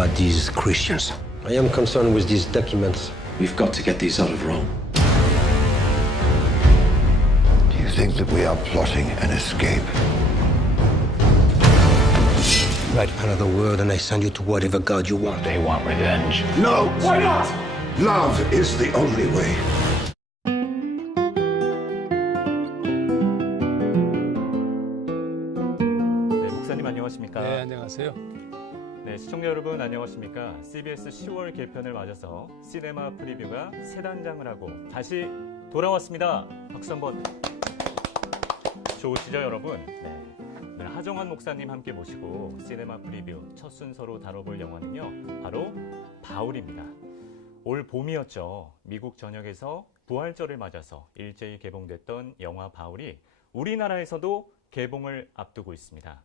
about these Christians. I am concerned with these documents. We've got to get these out of Rome. Do you think that we are plotting an escape? Write another word and I send you to whatever God you want. They want revenge. No! Why not? Love is the only way. 네, 목사님 안녕하십니까? 네, 안녕하세요. 네, 시청자 여러분 안녕하십니까? CBS 10월 개편을 맞아서 시네마 프리뷰가 새 단장을 하고 다시 돌아왔습니다. 박수 한번. 좋으시죠, 여러분? 네. 오늘 하정환 목사님 함께 모시고 시네마 프리뷰 첫 순서로 다뤄볼 영화는요, 바로 바울입니다. 올 봄이었죠. 미국 전역에서 부활절을 맞아서 일제히 개봉됐던 영화 바울이 우리나라에서도 개봉을 앞두고 있습니다.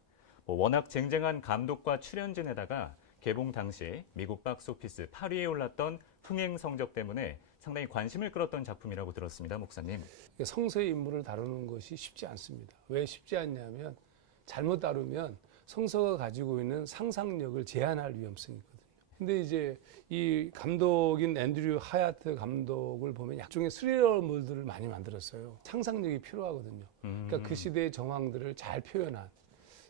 워낙 쟁쟁한 감독과 출연진에다가 개봉 당시 미국 박스오피스 8위에 올랐던 흥행 성적 때문에 상당히 관심을 끌었던 작품이라고 들었습니다, 목사님. 성서의 인물을 다루는 것이 쉽지 않습니다. 왜 쉽지 않냐면 잘못 다루면 성서가 가지고 있는 상상력을 제한할 위험성이 있거든요. 근데 이제 이 감독인 앤드류 하야트 감독을 보면 약종의 스릴러물들을 많이 만들었어요. 상상력이 필요하거든요. 그러니까 그 시대의 정황들을 잘 표현한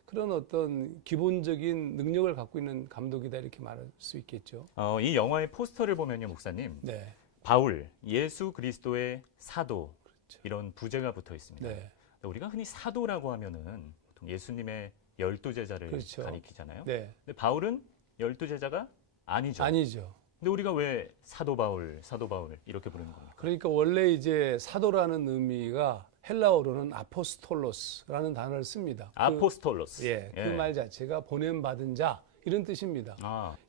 그런 어떤 기본적인 능력을 갖고 있는 감독이다 이렇게 말할 수 있겠죠. 이 영화의 포스터를 보면요, 목사님. 네. 바울, 예수 그리스도의 사도, 그렇죠. 이런 부제가 붙어 있습니다. 네. 우리가 흔히 사도라고 하면은 보통 예수님의 12제자를 그렇죠. 가리키잖아요. 네. 근데 바울은 12제자가 아니죠. 아니죠. 근데 우리가 왜 사도 바울 이렇게 부르는 겁니까? 그러니까 원래 이제 사도라는 의미가 헬라어로는 아포스톨로스라는 단어를 씁니다. 아포스톨로스. 그 말 자체가 보냄 받은 자 이런 뜻입니다.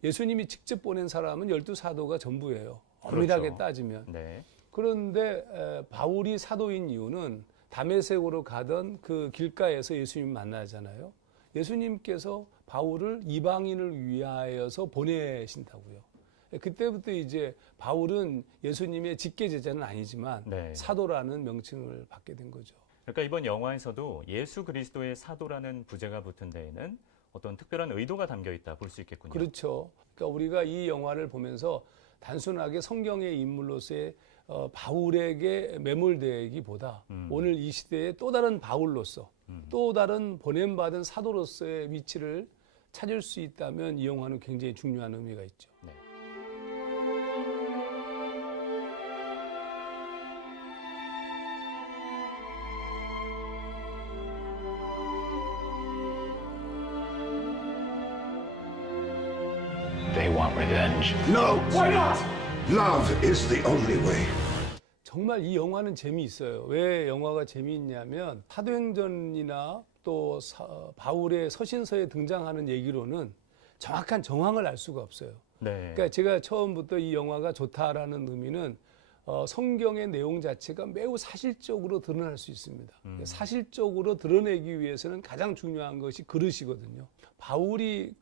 예수님이 직접 보낸 사람은 12사도가 전부예요. 엄밀하게 그렇죠. 따지면. 네. 그런데 바울이 사도인 이유는 다메섹으로 가던 그 길가에서 예수님 만나잖아요. 예수님께서 바울을 이방인을 위하여서 보내신다고요. 그때부터 이제 바울은 예수님의 직계 제자는 아니지만 네. 사도라는 명칭을 받게 된 거죠. 그러니까 이번 영화에서도 예수 그리스도의 사도라는 부제가 붙은 데에는 어떤 특별한 의도가 담겨 있다 볼 수 있겠군요. 그렇죠. 그러니까 우리가 이 영화를 보면서 단순하게 성경의 인물로서의 바울에게 매몰되기보다 오늘 이 시대의 또 다른 바울로서 또 다른 보냄받은 사도로서의 위치를 찾을 수 있다면 이 영화는 굉장히 중요한 의미가 있죠. 네. They want revenge. No! Why not? Love is the only way. 정말 이 영화는 재미있어요. 왜 영화가 재미있냐면 사도행전이나 또 바울의 서신서에 등장하는 얘기로는 정확한 정황을 알 수가 없어요. 네. 그러니까 제가 처음부터 이 영화가 좋다라는 의미는 성경의 내용 자체가 매우 사실적으로 드러날 수 있습니다. 사실적으로 드러내기 위해서는 가장 중요한 것이 그릇이거든요. 바울이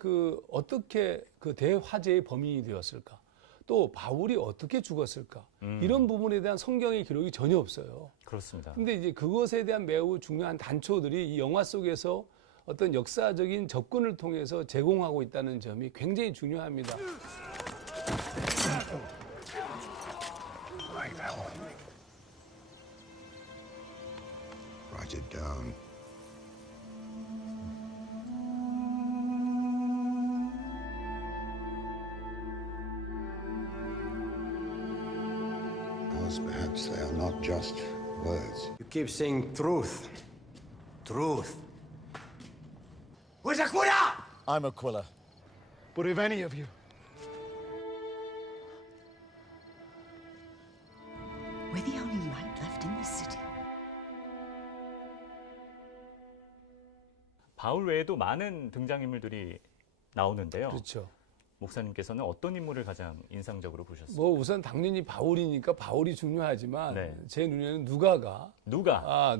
어떻게 그 대화재의 범인이 되었을까? 또 바울이 어떻게 죽었을까? 이런 부분에 대한 성경의 기록이 전혀 없어요. 그렇습니다. 근데 이제 그것에 대한 매우 중요한 단초들이 이 영화 속에서 어떤 역사적인 접근을 통해서 제공하고 있다는 점이 굉장히 중요합니다. Write it down. Because perhaps they are not just words. You keep saying truth. Truth. Where's Aquila? I'm Aquila. But if any of you We're the only light left in the city. 바울 외에도 많은 등장인물들이 나오는데요. 그렇죠. 목사님께서는 어떤 인물을 가장 인상적으로 보셨습니까? 뭐 우선 당연히 바울이니까 바울이 중요하지만 네. 제 눈에는 누가가 누가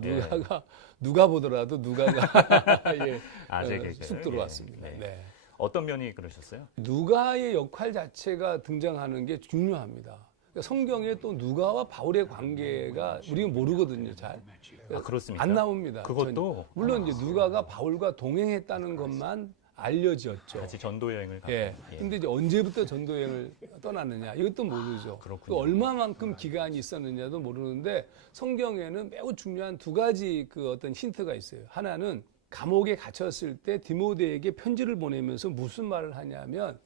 보더라도 누가가 예, 아재 개그. 쑥 들어왔습니다. 네. 네. 어떤 면이 그러셨어요? 누가의 역할 자체가 등장하는 게 중요합니다. 그러니까 성경에 또 누가와 바울의 관계가 우리가 모르거든요, 잘. 그렇습니까? 안 나옵니다. 그것도? 전혀. 물론 이제 누가가 바울과 동행했다는 것만 알려졌죠. 같이 전도 여행을 가고. 예. 근데 이제 언제부터 전도 여행을 떠났느냐 이것도 모르죠. 그렇군요. 또 얼마만큼 기간이 있었느냐도 모르는데 성경에는 매우 중요한 두 가지 그 어떤 힌트가 있어요. 하나는 감옥에 갇혔을 때 디모데에게 편지를 보내면서 무슨 말을 하냐면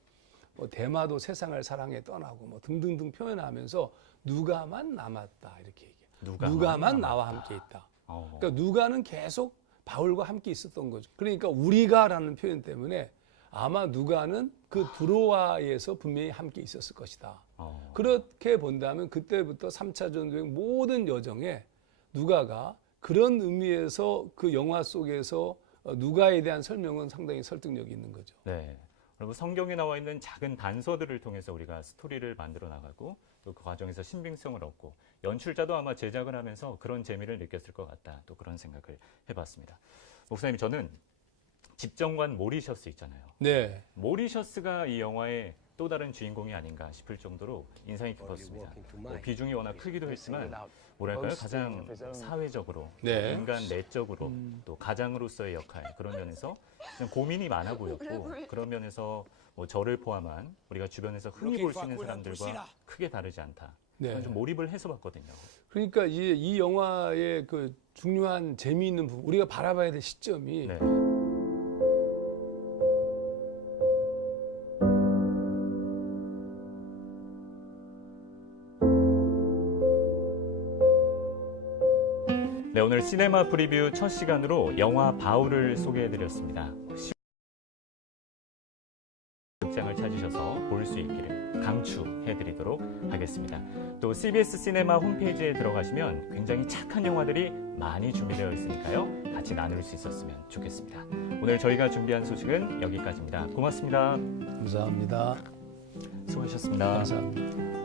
뭐 대마도 세상을 사랑해 떠나고 뭐 등등등 표현하면서 누가만 남았다 이렇게 얘기해요. 누가만 나와 함께 있다. 그러니까 누가는 계속 바울과 함께 있었던 거죠. 그러니까 우리가라는 표현 때문에 아마 누가는 그 두로아에서 분명히 함께 있었을 것이다. 그렇게 본다면 그때부터 3차 전도의 모든 여정에 누가가 그런 의미에서 그 영화 속에서 누가에 대한 설명은 상당히 설득력이 있는 거죠. 네. 그리고 성경에 나와 있는 작은 단서들을 통해서 우리가 스토리를 만들어 나가고 또 그 과정에서 신빙성을 얻고 연출자도 아마 제작을 하면서 그런 재미를 느꼈을 것 같다. 또 그런 생각을 해봤습니다. 목사님, 저는 집정관 모리셔스 있잖아요. 네. 모리셔스가 이 영화의 또 다른 주인공이 아닌가 싶을 정도로 인상이 깊었습니다. 비중이 워낙 크기도 했지만 뭐랄까요? 가장 사회적으로, 네. 인간 내적으로, 또 가장으로서의 역할, 그런 면에서 좀 고민이 많아 보였고, 그런 면에서 뭐 저를 포함한 우리가 주변에서 흔히 볼 수 있는 사람들과 크게 다르지 않다. 네. 저는 좀 몰입을 해서 봤거든요. 그러니까 이 영화의 그 중요한 재미있는 부분, 우리가 바라봐야 될 시점이 네. 네, 오늘 시네마 프리뷰 첫 시간으로 영화 바울을 소개해드렸습니다. 극장을 찾으셔서 볼 수 있기를 강추해드리도록 하겠습니다. 또 CBS 시네마 홈페이지에 들어가시면 굉장히 착한 영화들이 많이 준비되어 있으니까요. 같이 나눌 수 있었으면 좋겠습니다. 오늘 저희가 준비한 소식은 여기까지입니다. 고맙습니다. 감사합니다. 수고하셨습니다. 감사합니다.